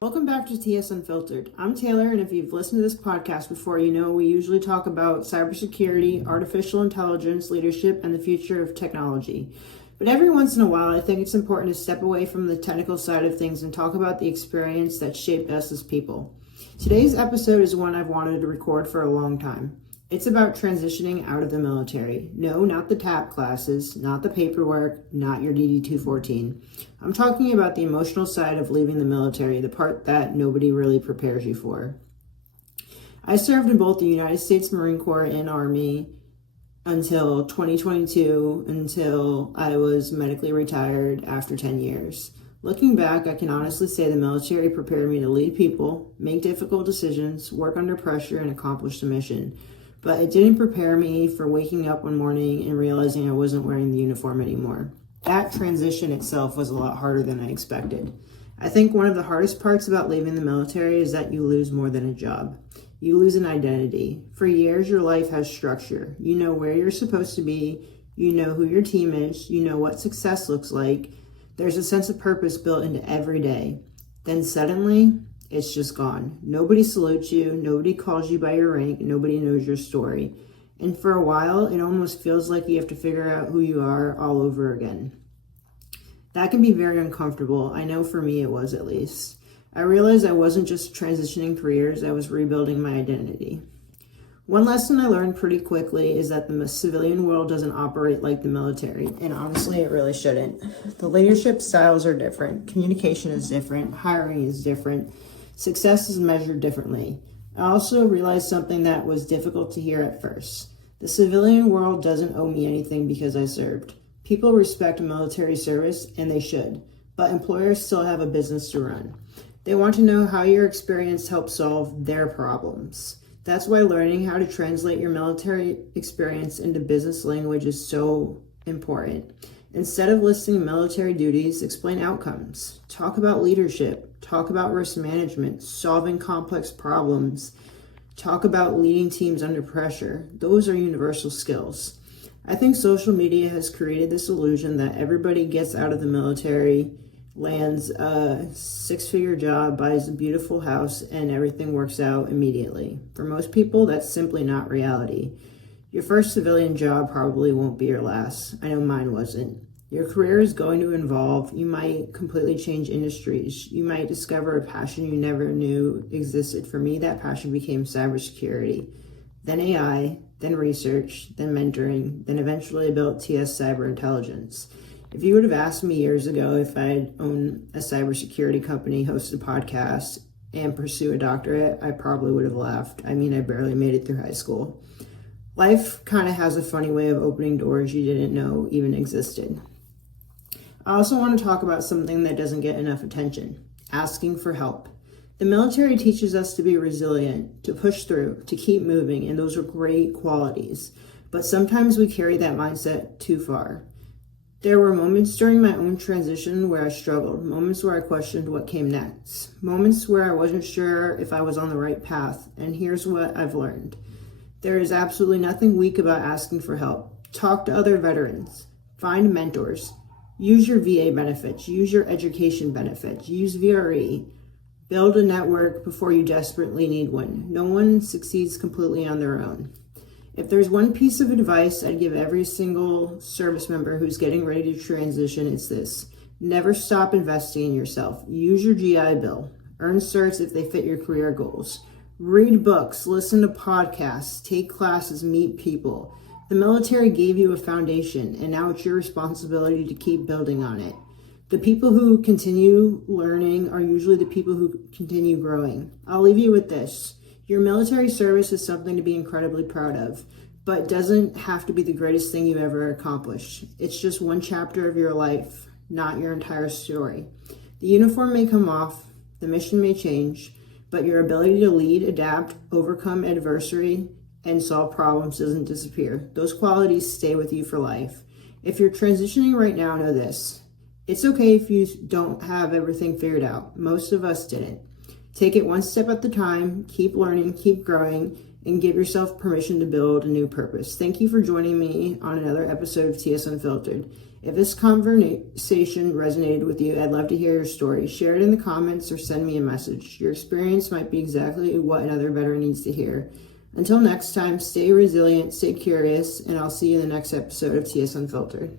Welcome back to TS Unfiltered. I'm Taylor, and if you've listened to this podcast before, you know we usually talk about cybersecurity, artificial intelligence, leadership, and the future of technology. But every once in a while, I think it's important to step away from the technical side of things and talk about the experience that shaped us as people. Today's episode is one I've wanted to record for a long time. It's about transitioning out of the military. No, not the TAP classes, not the paperwork, not your DD-214. I'm talking about the emotional side of leaving the military, the part that nobody really prepares you for. I served in both the United States Marine Corps and Army until 2022, until I was medically retired after 10 years. Looking back, I can honestly say the military prepared me to lead people, make difficult decisions, work under pressure, and accomplish the mission. But it didn't prepare me for waking up one morning and realizing I wasn't wearing the uniform anymore. That transition itself was a lot harder than I expected. I think one of the hardest parts about leaving the military is that you lose more than a job. You lose an identity. For years, your life has structure. You know where you're supposed to be. You know who your team is. You know what success looks like. There's a sense of purpose built into every day. Then suddenly, it's just gone. Nobody salutes you. Nobody calls you by your rank. Nobody knows your story. And for a while, it almost feels like you have to figure out who you are all over again. That can be very uncomfortable. I know for me it was, at least. I realized I wasn't just transitioning careers, I was rebuilding my identity. One lesson I learned pretty quickly is that the civilian world doesn't operate like the military, and honestly, it really shouldn't. The leadership styles are different, communication is different, hiring is different, success is measured differently. I also realized something that was difficult to hear at first. The civilian world doesn't owe me anything because I served. People respect military service, and they should, but employers still have a business to run. They want to know how your experience helped solve their problems. That's why learning how to translate your military experience into business language is so important. Instead of listing military duties, explain outcomes. Talk about leadership. Talk about risk management, solving complex problems. Talk about leading teams under pressure. Those are universal skills. I think social media has created this illusion that everybody gets out of the military, lands a six-figure job, buys a beautiful house, and everything works out immediately. For most people, that's simply not reality. Your first civilian job probably won't be your last. I know mine wasn't. Your career is going to evolve. You might completely change industries. You might discover a passion you never knew existed. For me, that passion became cybersecurity, then AI, then research, then mentoring, then eventually I built TS Cyber Intelligence. If you would have asked me years ago if I'd own a cybersecurity company, host a podcast, and pursue a doctorate, I probably would have laughed. I mean, I barely made it through high school. Life kind of has a funny way of opening doors you didn't know even existed. I also want to talk about something that doesn't get enough attention: asking for help. The military teaches us to be resilient, to push through, to keep moving, and those are great qualities. But sometimes we carry that mindset too far. There were moments during my own transition where I struggled, moments where I questioned what came next, moments where I wasn't sure if I was on the right path, and here's what I've learned. There is absolutely nothing weak about asking for help. Talk to other veterans, find mentors, use your VA benefits, use your education benefits, use VRE, build a network before you desperately need one. No one succeeds completely on their own. If there's one piece of advice I'd give every single service member who's getting ready to transition, it's this: never stop investing in yourself. Use your GI Bill. Earn certs if they fit your career goals. Read books, listen to podcasts, take classes, meet people. The military gave you a foundation, and now it's your responsibility to keep building on it. The people who continue learning are usually the people who continue growing. I'll leave you with this. Your military service is something to be incredibly proud of, but it doesn't have to be the greatest thing you ever accomplished. It's just one chapter of your life, not your entire story. The uniform may come off, the mission may change, but your ability to lead, adapt, overcome adversity, and solve problems doesn't disappear. Those qualities stay with you for life. If you're transitioning right now, know this: it's okay if you don't have everything figured out. Most of us didn't. Take it one step at a time, keep learning, keep growing, and give yourself permission to build a new purpose. Thank you for joining me on another episode of TS Unfiltered. If this conversation resonated with you, I'd love to hear your story. Share it in the comments or send me a message. Your experience might be exactly what another veteran needs to hear. Until next time, stay resilient, stay curious, and I'll see you in the next episode of TS Unfiltered.